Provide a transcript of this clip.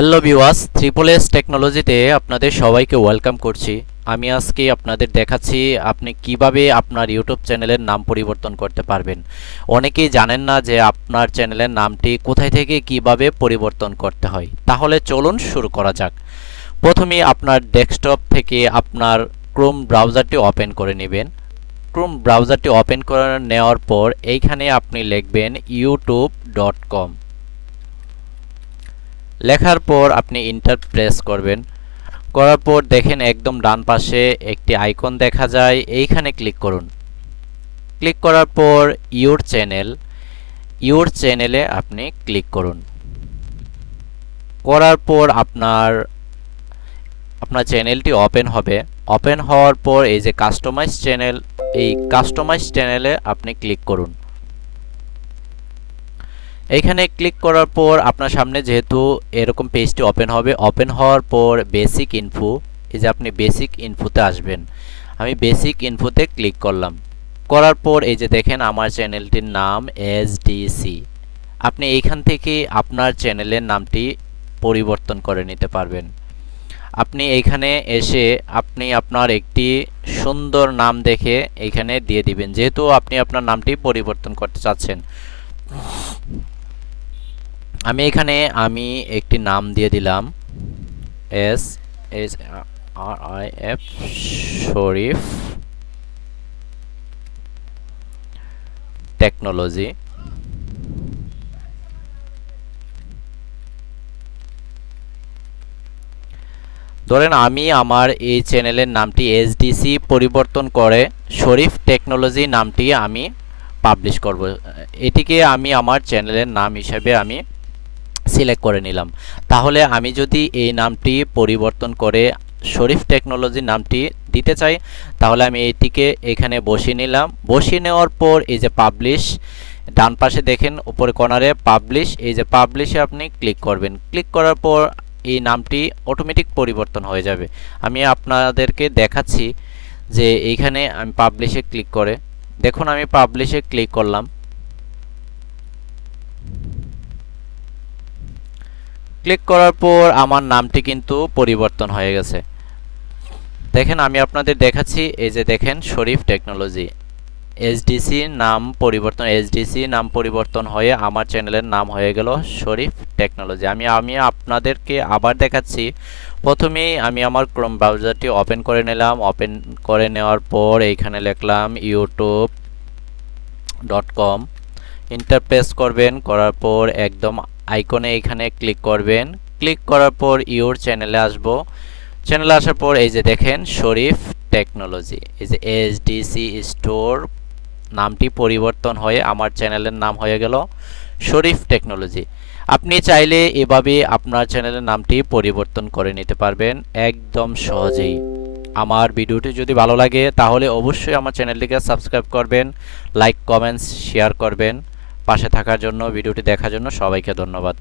Hello viewers, triple S টেকনোলজিতে আপনাদের সবাইকে ওয়েলকাম করছি। আমি আজকে আপনাদের দেখাচ্ছি আপনি কিভাবে আপনার ইউটিউব চ্যানেলের নাম পরিবর্তন করতে পারবেন। অনেকেই জানেন না যে আপনার চ্যানেলের নামটি কোথায় থেকে কিভাবে পরিবর্তন করতে হয়। তাহলে চলুন শুরু করা যাক। প্রথমে আপনার ডেস্কটপ থেকে আপনার ক্রোম ব্রাউজারটি ওপেন করে নেবেন। ক্রোম ব্রাউজারটি ওপেন করে নেওয়ার পর এইখানে আপনি লিখবেন youtube.com। লেখার পর আপনি এন্টার প্রেস করবেন। করার পর দেখেন একদম ডান পাশে একটি আইকন দেখা যায়, এইখানে ক্লিক করুন। ক্লিক করার পর ইউর চ্যানেলে আপনি ক্লিক করুন। করার পর আপনার চ্যানেলটি ওপেন হবে। ওপেন হওয়ার পর এই যে কাস্টমাইজ চ্যানেল, এই কাস্টমাইজ চ্যানেলে আপনি ক্লিক করুন। এইখানে ক্লিক করার পর আপনার সামনে যেহেতু এরকম পেজটি ওপেন হবে, ওপেন হওয়ার পর বেসিক ইনফো, এই যে আপনি বেসিক ইনফোতে আসবেন। আমি বেসিক ইনফোতে ক্লিক করলাম। করার পর এই যে দেখেন আমার চ্যানেলটির নাম এসডিসি। আপনি এইখান থেকে আপনার চ্যানেলের নামটি পরিবর্তন করে নিতে পারবেন। আপনি এইখানে এসে আপনি আপনার একটি সুন্দর নাম দেখে এইখানে দিয়ে দিবেন, যেহেতু আপনি আপনার নামটি পরিবর্তন করতে চাচ্ছেন। আমি একটি নাম দিয়ে দিলাম SHRIF শরীফ টেকনোলজি। ধরেন আমি আমার এই চ্যানেলের নামটি SDC পরিবর্তন করে শরীফ টেকনোলজি নামটি আমি পাবলিশ করব। এটিকে আমি আমার চ্যানেলের নাম হিসেবে আমি সিলেক্ট করে নিলাম। তাহলে আমি যদি এই নামটি পরিবর্তন করে শরীফ টেকনোলজি নামটি দিতে চাই, তাহলে আমি এটিকে এখানে বসিয়ে নিলাম। বসিয়ে নেওয়ার পর এই যে পাবলিশ, ডান পাশে দেখেন উপরে কর্নারে পাবলিশ, এই যে পাবলিশে আপনি ক্লিক করবেন। ক্লিক করার পর এই নামটি অটোমেটিক পরিবর্তন হয়ে যাবে। আমি আপনাদেরকে দেখাচ্ছি যে এইখানে আমি পাবলিশে ক্লিক করে দেখুন, আমি পাবলিশে ক্লিক করলাম। ক্লিক করার পর আমার নামটি কিন্তু পরিবর্তন হয়ে গেছে। দেখেন আমি আপনাদের দেখাচ্ছি, এই যে দেখেন শরীফ টেকনোলজি এসডিসি নাম পরিবর্তন হয়ে আমার চ্যানেলের নাম হয়ে গেল শরীফ টেকনোলজি। আমি আপনাদেরকে আবার দেখাচ্ছি। প্রথমেই আমি আমার ক্রোম ব্রাউজারটি ওপেন করে নিলাম। ওপেন করে নেওয়ার পর এইখানে লিখলাম youtube.com। এন্টার প্রেস করবেন। করার পর একদম আইকনে এখানে ক্লিক করবেন। ক্লিক করার পর ইউর চ্যানেলে আসবো। চ্যানেলে আসার পর এই যে দেখেন শরীফ টেকনোলজি, এই যে এসডিসি স্টোর নামটি পরিবর্তন হয়ে আমার চ্যানেলের নাম হয়ে গেল শরীফ টেকনোলজি। আপনি চাইলে এভাবে আপনার চ্যানেলের নামটি পরিবর্তন করে নিতে পারবেন একদম সহজেই। আমার ভিডিওটি যদি ভালো লাগে তাহলে অবশ্যই আমার চ্যানেলটিকে সাবস্ক্রাইব করবেন, লাইক কমেন্টস শেয়ার করবেন। পাশে থাকার জন্য, ভিডিওটি দেখার জন্য সবাইকে ধন্যবাদ।